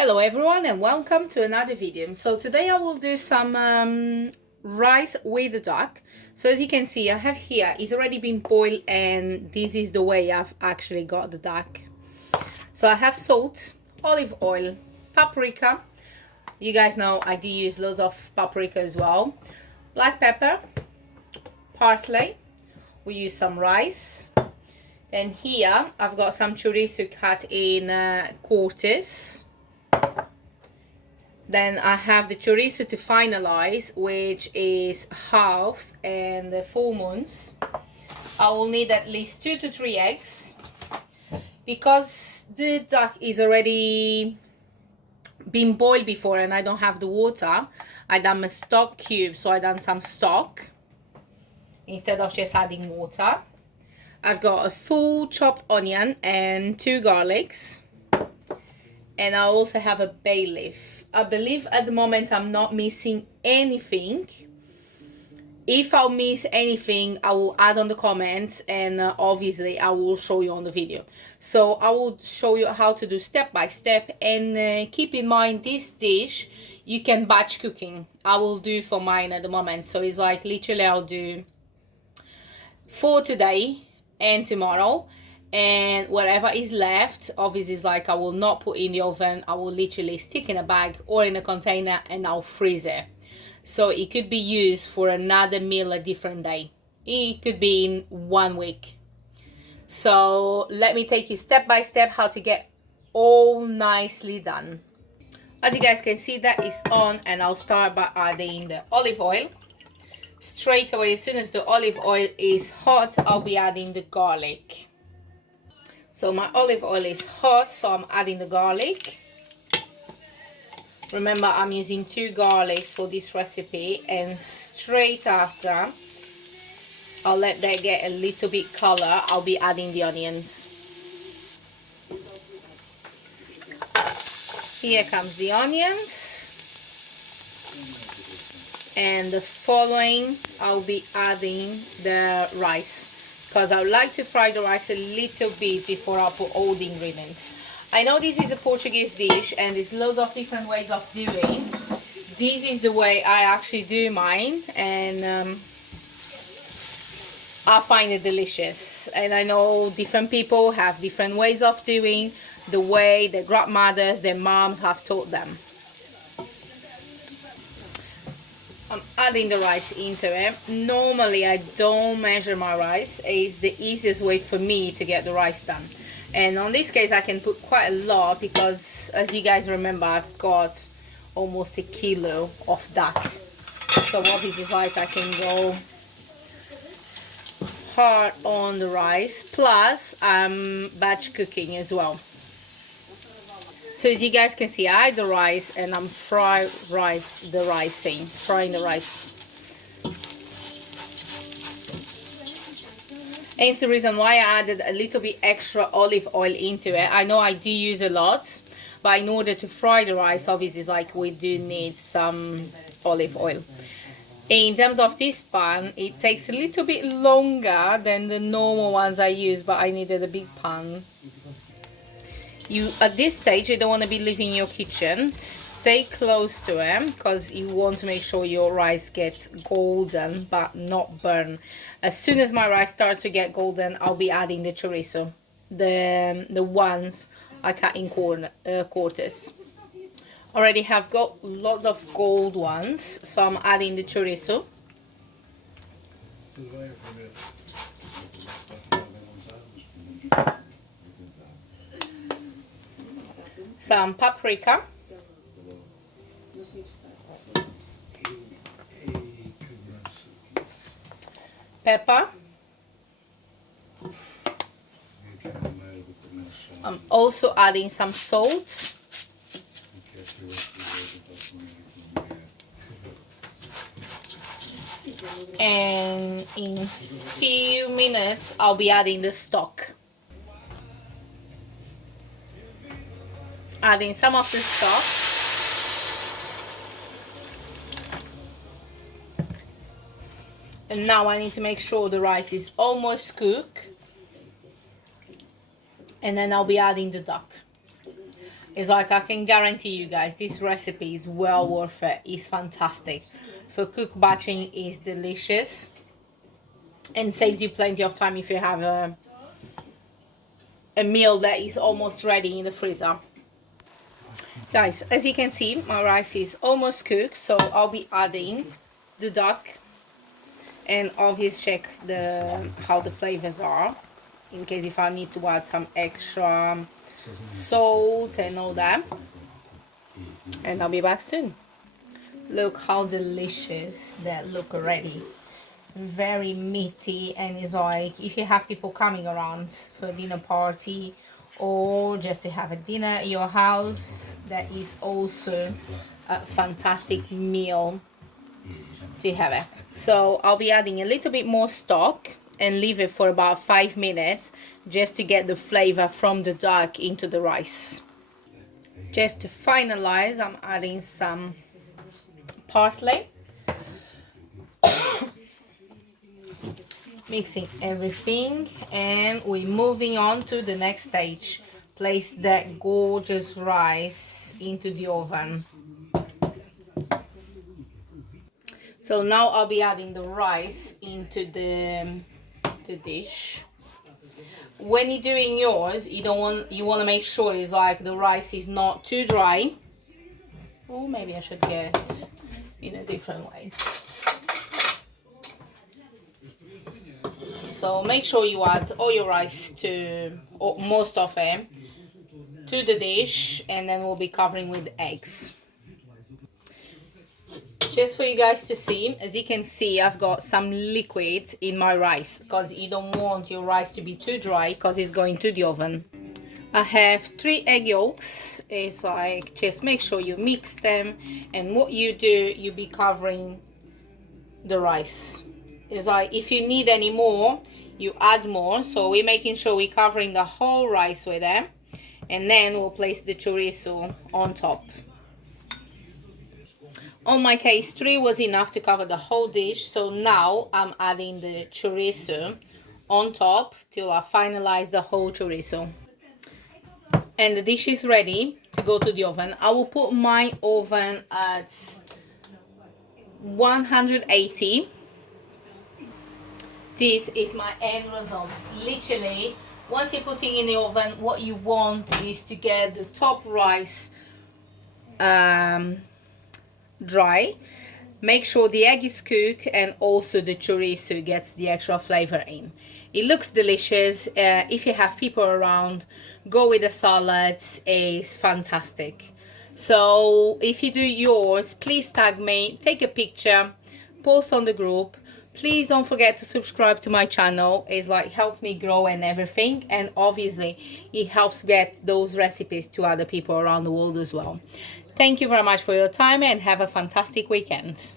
Hello everyone and welcome to another video. So today I will do some rice with the duck. So as you can see, I have here, it's already been boiled and this is the way I've actually got the duck. So I have salt, olive oil, paprika. You guys know I do use loads of paprika as well. Black pepper, parsley. We use some rice. Then here I've got some chorizo cut in quarters. Then I have the chorizo to finalize, which is halves and the full moons. I will need at least 2 to 3 eggs. Because the duck is already been boiled before and I don't have the water, I done a stock cube, so I done some stock instead of just adding water. I've got a full chopped onion and 2 garlics. And I also have a bay leaf. I believe at the moment I'm not missing anything. If I'll miss anything, I will add on the comments and obviously I will show you on the video. So I will show you how to do step by step, and keep in mind this dish you can batch cooking. I will do for mine at the moment. So it's like literally I'll do for today and tomorrow. And whatever is left, obviously is like I will not put in the oven. I will literally stick in a bag or in a container and I'll freeze it. So it could be used for another meal a different day. It could be in 1 week. So let me take you step by step how to get all nicely done. As you guys can see, that is on, and I'll start by adding the olive oil. Straight away, as soon as the olive oil is hot, I'll be adding the garlic. So my olive oil is hot, so I'm adding the garlic. Remember, I'm using 2 garlics for this recipe, and straight after, I'll let that get a little bit color. I'll be adding the onions. Here comes the onions. And the following, I'll be adding the rice, because I would like to fry the rice a little bit before I put all the ingredients. I know this is a Portuguese dish and there's loads of different ways of doing. This is the way I actually do mine, and I find it delicious. And I know different people have different ways of doing, the way their grandmothers, their moms have taught them. I'm adding the rice into it. Normally I don't measure my rice. It's the easiest way for me to get the rice done. And on this case I can put quite a lot, because as you guys remember, I've got almost 1 kilo of duck. So obviously it's like I can go hard on the rice. Plus I'm batch cooking as well. So as you guys can see, I add the rice and I'm frying the rice. And it's the reason why I added a little bit extra olive oil into it. I know I do use a lot, but in order to fry the rice, obviously it's like we do need some olive oil. In terms of this pan, it takes a little bit longer than the normal ones I use, but I needed a big pan. At this stage, you don't want to be leaving your kitchen. Stay close to it, because you want to make sure your rice gets golden but not burn. As soon as my rice starts to get golden, I'll be adding the chorizo, the ones I cut in quarters. Already have got lots of gold ones, so I'm adding the chorizo. Some paprika, pepper. I'm also adding some salt. And in a few minutes I'll be adding the stock. Adding some of the stock. And now I need to make sure the rice is almost cooked. And then I'll be adding the duck. It's like, I can guarantee you guys, this recipe is well worth it. It's fantastic. For cook batching, is delicious and saves you plenty of time if you have a meal that is almost ready in the freezer. Guys, as you can see, my rice is almost cooked, so I'll be adding the duck and obviously check how the flavors are, in case if I need to add some extra salt and all that. And I'll be back soon. Look how delicious that look already. Very meaty, and it's like, if you have people coming around for a dinner party or just to have a dinner at your house, that is also a fantastic meal to have it. So I'll be adding a little bit more stock and leave it for about 5 minutes just to get the flavor from the duck into the rice. Just to finalize, I'm adding some parsley. Mixing everything, and we're moving on to the next stage. Place that gorgeous rice into the oven. So now I'll be adding the rice into the dish. When you're doing yours, you want to make sure it's like the rice is not too dry. Or maybe I should get in a different way. So make sure you add all your rice or most of it, to the dish, and then we'll be covering with eggs. Just for you guys to see, as you can see, I've got some liquid in my rice, because you don't want your rice to be too dry, because it's going to the oven. I have 3 egg yolks. It's like, just make sure you mix them, and what you do, you be covering the rice. It's like, if you need any more, you add more. So we're making sure we're covering the whole rice with them, and then we'll place the chorizo on top. On my case, 3 was enough to cover the whole dish, so now I'm adding the chorizo on top till I finalize the whole chorizo. And the dish is ready to go to the oven. I will put my oven at 180. This is my end result. Literally, once you're putting in the oven, what you want is to get the top rice dry. Make sure the egg is cooked, and also the chorizo gets the extra flavor in. It looks delicious. If you have people around, go with the salads. It's fantastic. So if you do yours, please tag me, take a picture, post on the group. Please don't forget to subscribe to my channel. It's like, helps me grow and everything, and obviously it helps get those recipes to other people around the world as well. Thank you very much for your time, and have a fantastic weekend.